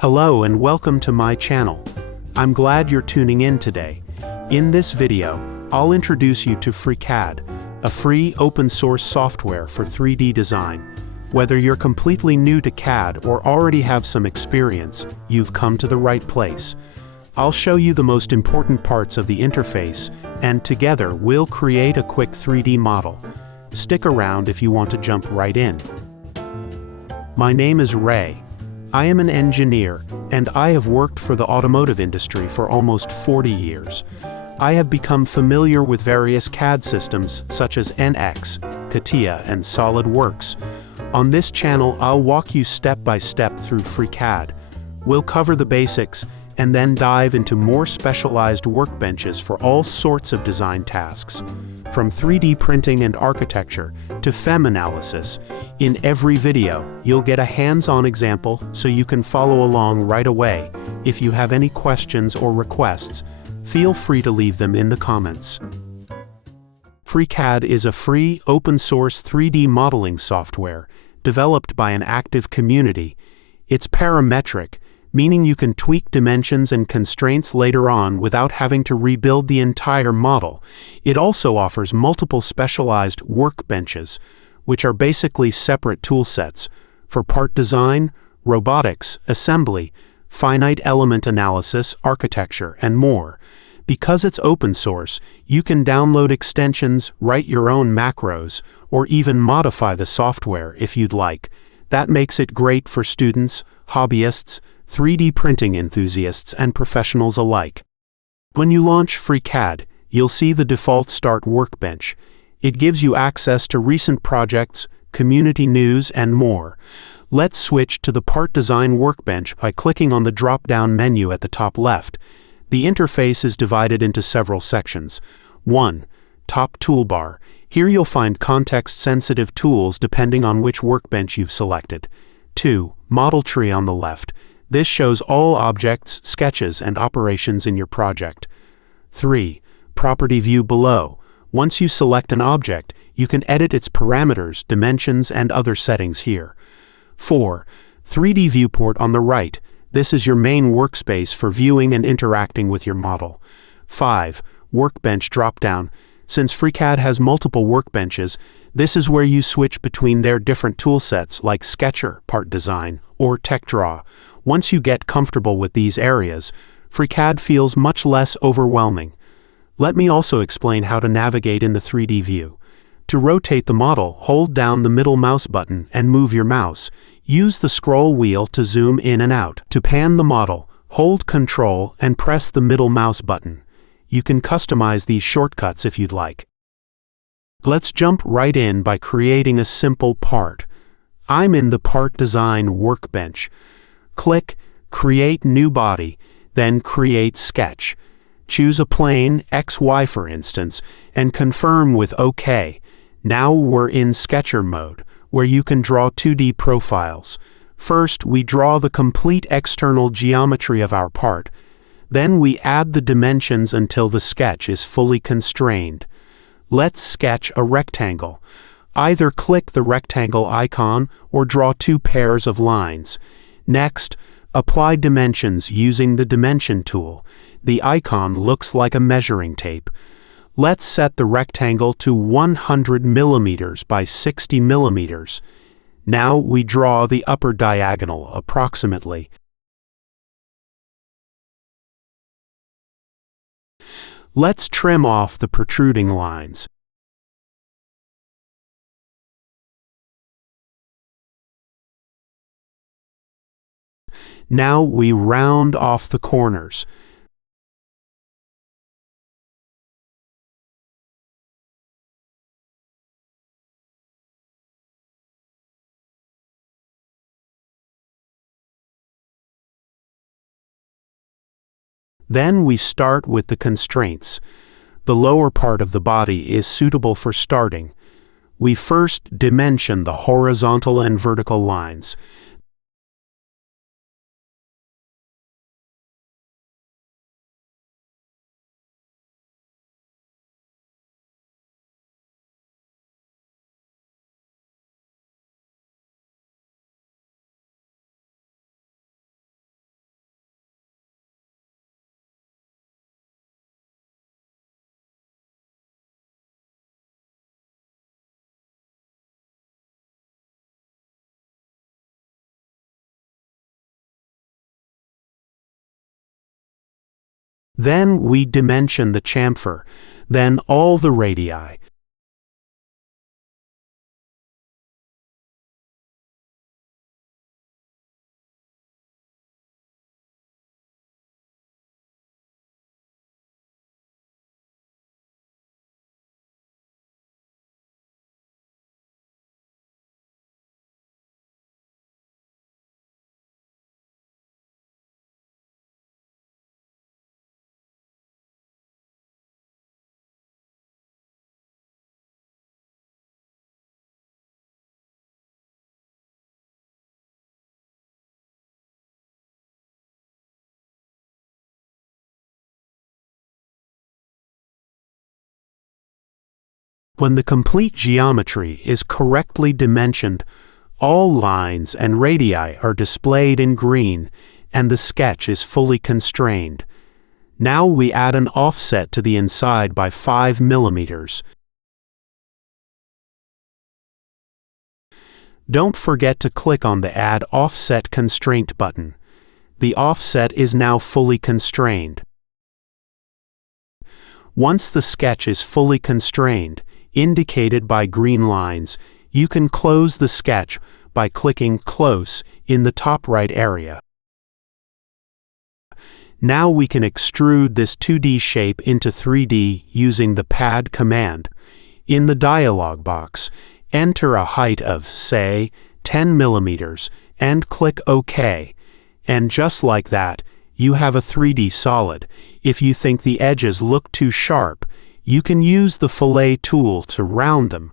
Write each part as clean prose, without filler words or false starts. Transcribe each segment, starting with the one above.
Hello and welcome to my channel. I'm glad you're tuning in today. In this video, I'll introduce you to FreeCAD, a free open-source software for 3D design. Whether you're completely new to CAD or already have some experience, you've come to the right place. I'll show you the most important parts of the interface, and together we'll create a quick 3D model. Stick around if you want to jump right in. My name is Ray. I am an engineer, and I have worked for the automotive industry for almost 40 years. I have become familiar with various CAD systems such as NX, CATIA, and SolidWorks. On this channel, I'll walk you step by step through FreeCAD. We'll cover the basics and then dive into more specialized workbenches for all sorts of design tasks. From 3D printing and architecture to fem-analysis, in every video, you'll get a hands-on example so you can follow along right away. If you have any questions or requests, feel free to leave them in the comments. FreeCAD is a free, open-source 3D modeling software developed by an active community. It's parametric, meaning you can tweak dimensions and constraints later on without having to rebuild the entire model. It also offers multiple specialized workbenches, which are basically separate toolsets for part design, robotics, assembly, finite element analysis, architecture, and more. Because it's open source, you can download extensions, write your own macros, or even modify the software if you'd like. That makes it great for students, hobbyists, 3D printing enthusiasts, and professionals alike. When you launch FreeCAD, you'll see the default Start workbench. It gives you access to recent projects, community news, and more. Let's switch to the Part Design workbench by clicking on the drop-down menu at the top left. The interface is divided into several sections. 1. Top toolbar. Here you'll find context-sensitive tools depending on which workbench you've selected. 2. Model tree on the left. This shows all objects, sketches, and operations in your project. 3. Property view below. Once you select an object, you can edit its parameters, dimensions, and other settings here. 4. 3D viewport on the right. This is your main workspace for viewing and interacting with your model. 5. Workbench dropdown. Since FreeCAD has multiple workbenches, this is where you switch between their different toolsets like Sketcher, Part Design, or TechDraw. Once you get comfortable with these areas, FreeCAD feels much less overwhelming. Let me also explain how to navigate in the 3D view. To rotate the model, hold down the middle mouse button and move your mouse. Use the scroll wheel to zoom in and out. To pan the model, hold Ctrl and press the middle mouse button. You can customize these shortcuts if you'd like. Let's jump right in by creating a simple part. I'm in the Part Design workbench. Click Create New Body, then Create Sketch. Choose a plane, XY for instance, and confirm with OK. Now we're in Sketcher mode, where you can draw 2D profiles. First, we draw the complete external geometry of our part. Then we add the dimensions until the sketch is fully constrained. Let's sketch a rectangle. Either click the rectangle icon or draw two pairs of lines. Next, apply dimensions using the Dimension tool. The icon looks like a measuring tape. Let's set the rectangle to 100 millimeters by 60 millimeters. Now we draw the upper diagonal approximately. Let's trim off the protruding lines. Now we round off the corners. Then we start with the constraints. The lower part of the body is suitable for starting. We first dimension the horizontal and vertical lines. Then we dimension the chamfer, then all the radii. When the complete geometry is correctly dimensioned, all lines and radii are displayed in green, and the sketch is fully constrained. Now we add an offset to the inside by 5 millimeters. Don't forget to click on the Add Offset Constraint button. The offset is now fully constrained. Once the sketch is fully constrained, indicated by green lines, you can close the sketch by clicking Close in the top right area. Now we can extrude this 2D shape into 3D using the Pad command. In the dialog box, enter a height of, say, 10 millimeters and click OK. And just like that, you have a 3D solid. If you think the edges look too sharp, you can use the fillet tool to round them.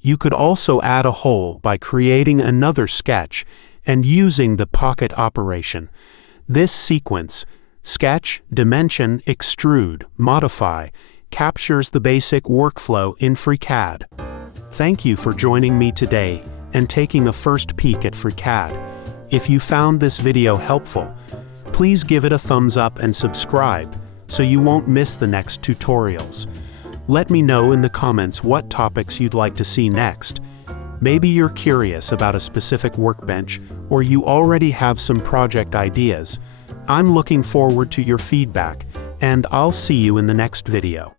You could also add a hole by creating another sketch and using the pocket operation. This sequence, sketch, dimension, extrude, modify, captures the basic workflow in FreeCAD. Thank you for joining me today and taking a first peek at FreeCAD. If you found this video helpful, please give it a thumbs up and subscribe so you won't miss the next tutorials. Let me know in the comments what topics you'd like to see next. Maybe you're curious about a specific workbench, or you already have some project ideas. I'm looking forward to your feedback, and I'll see you in the next video.